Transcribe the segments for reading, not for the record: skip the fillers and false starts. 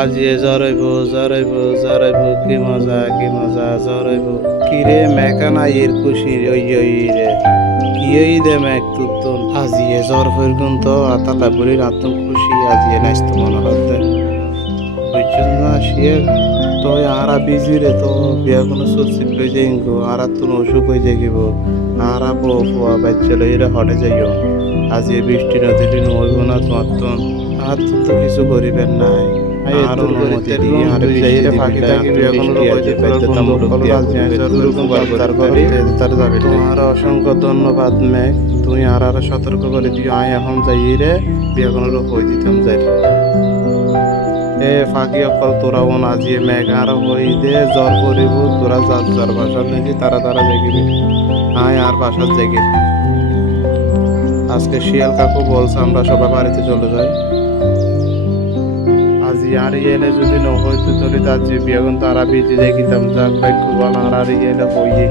আজি জরাইব কি মজা জরাইব কি রে মেকানা এর খুশি ওই রে কি ওই দে মেক তুতুন আজি জ্বর ফিরগুন তো আতালা বলি রাতুন খুশি আজি নাইস্ত মনে হতে বুঝছুন না শিয়ে তো আরা বিজি রে তো বিয়া কোনো সুসিপ হয়ে যাই গো আর তুন অসুখ হয়ে যাইব আর বউয়া বাচ্চা লইরে হটে যাইও আজি বৃষ্টি নদীটি নইব না তোমার তুন আর তুন তো কিছু করিবেন নাই আর অনুমতি দিয়ে আর যাইরে ফাঁকি থাকি বিয়া কোনো লোক হইতে পাইতে তাম লোক দিয়া তার যাবে তোমার অসংখ্য ধন্যবাদ মেঘ তুমি আর সতর্ক করে দিও আয় এখন যাইরে বিয়া কোনো লোক হই দিতাম যাই এ ফাঁকি অকল তোরাও না আজিয়ে মেঘ আর হই দে জ্বর করিব তোরা যার বাসার নাকি তারা জেগিবি আয় আর বাসার জেগে আজকে শিয়াল কাকু বলছে আমরা সবাই বাড়িতে চলে যাই আজি আর এলে যদি ন হইতো তাহলে তার যে বিয়াগুন তারা বেঁচে দেখিতাম যাক ভাগ্য বল আর এলে হইয়ে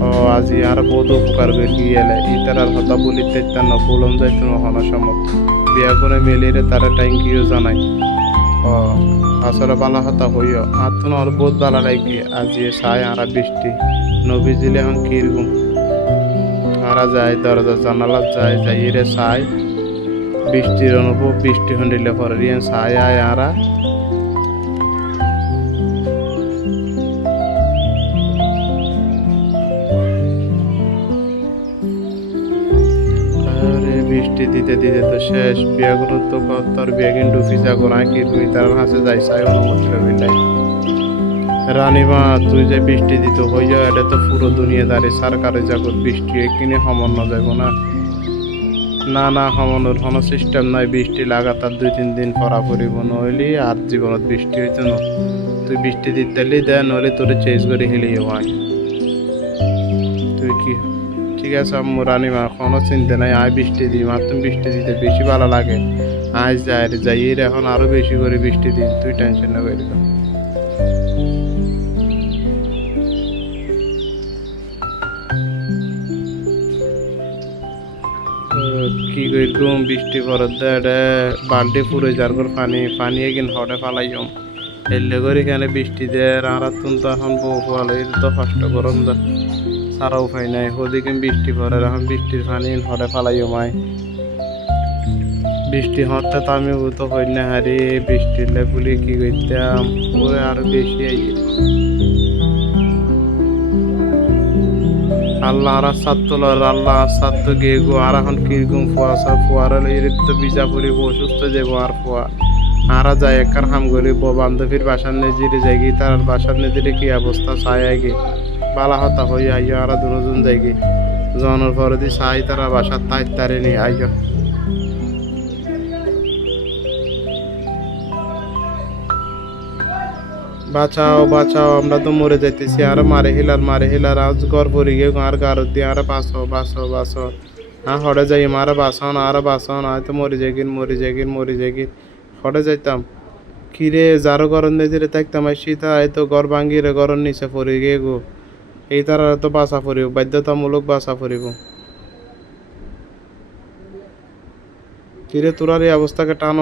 ও আজি আর বহুত উপকার করে গিয়েলে ইতার আর হতা বলিতে তার নবলম যাইতো নহনা সমত বিয়া করে মেলিরে তারা ট্যাঙ্কিও জানাই ও আসলে বালা হতা হইও আর তো আর বহুত বালা লাগে আজি সাই আর বৃষ্টি নবীজিলে এখন কিরকম আরা যায় দরজা জানালা যায় যাইরে সাই বৃষ্টির অনুভব বৃষ্টি হন্ডিলে পরে রিয়ান সাই আয় আরা বৃষ্টি দিতে দিতে তো শেষ বিয়াগুলো তো তোর বিয়াগিন ডুফি যাগো নাকি তুমি তার হাসে যাই সাই অনুমতি মিলাই রানীমা তুই যে বৃষ্টি দিত হইয়া এটা তো পুরো দুনিয়াদারি সরকারে জগৎ বৃষ্টি কিনে সমন্ন যাব না না না হমনের কোনো সিস্টেম নাই বৃষ্টি লাগাতার 2-3 দিন পরা পড়িব নইলে আর জীবনত বৃষ্টি হইতো না তুই বৃষ্টি দিতেলি দে নইলে তোর চেঞ্জ করে হেলিয়ে ভাই তুই কি ঠিক আছে আম্মু রানীমা কোনো চিন্তা নাই আয় বৃষ্টি দিই মার তুমি বৃষ্টি দিতে বেশি ভালো লাগে আজ যাই এখন আরো বেশি করে বৃষ্টি দিন তুই টেনশন না করি কি কইরকম বৃষ্টি পড়ত দে বাল্টি ফুরে যার পর পানি এগিন হটে ফালাইম এলে করে এখানে বৃষ্টি দেয় আর তুন তো এখন বউ ফলে তো কষ্ট গরম দা সারা উপায় নাই ওদিকে বৃষ্টি পড়ে এখন বৃষ্টির পানি হটে ফালাইও মাই বৃষ্টি হতে তো আমি তো হই না হারি বৃষ্টির লেগুলি কি করতাম ওরে আরো বেশি আইয়ে আল্লাহ আর সাত্তলার আল্লাহ সাত্ত গিয়ে গো আর এখন কিরকম ফুয়াশা ফুয়ারা এর তো বিজা পড়িব অসুস্থ যাব আর ফুয়া আরা যায় একার হাম করিব বান্ধবীর বাসার নে জিরে যাইগি তার বাসার নে দিলে কি অবস্থা চাই আগে বালা হতা হই আইয় আর দুজন যাইগি জনের পরে দি চাই তারা বাসার তারে নি আইয় বাঁচাও আমরা তো মরে যাইতেছি আর মারে হিলার আজ ঘর পরে গিয়ে আর গারত দিয়ে আর বাঁচো হ্যাঁ হরে যাই মারা বাঁচন আর তো মরে যাই হরে যাইতাম কিরে যারো গরম নেই থাকতাম আর শীতা তো ঘর ভাঙ্গিরে ঘরের নিচে পড়ে গিয়ে গো এই তারা তো বাঁচা পড়িব বাধ্যতামূলক বাঁচা পড়িব কিরে তোরার এই অবস্থাকে টান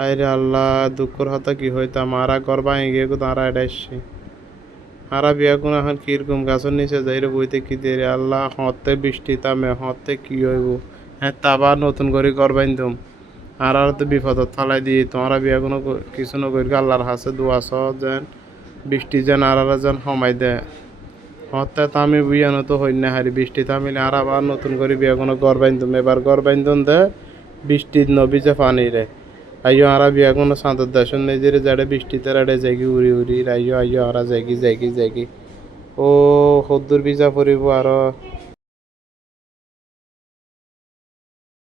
আরে আল্লাহ দুঃখর হতা কি হইতাম আরা ঘর ভাঙে গিয়ে তারা এটাইছি আরা বিয়া কোন এখন কিরকম গাছের নিচে যাইরে বইতে কি দিয়ে আল্লাহ হতে বৃষ্টি তামে হতে কি হইব হ্যাঁ তাবার নতুন করে ঘর বাইন্দম আর তো বিপদত ফালাই দিয়ে তোমরা বিয়া কোনো কিছু নকরি আল্লাহর হাসে দোয়াছ যেন বৃষ্টি যেন আর যেন সময় দেয় হতে তো আমি বিয়ানো তো হই না হারি বৃষ্টি থামিলে আর আবার নতুন করে বিয়া কোনো ঘর বাইন্দম এবার ঘর বাইন্দন দে বৃষ্টির নবীজে পানি রে আইয় আরা বিয়া কোনো সাঁতর দেশন নেই যে যাড়ে বৃষ্টিতে রাড়ে যাইগি উড়ি আইয় আরা যাইগি ও সদ্দুর বিজা পড়িব আর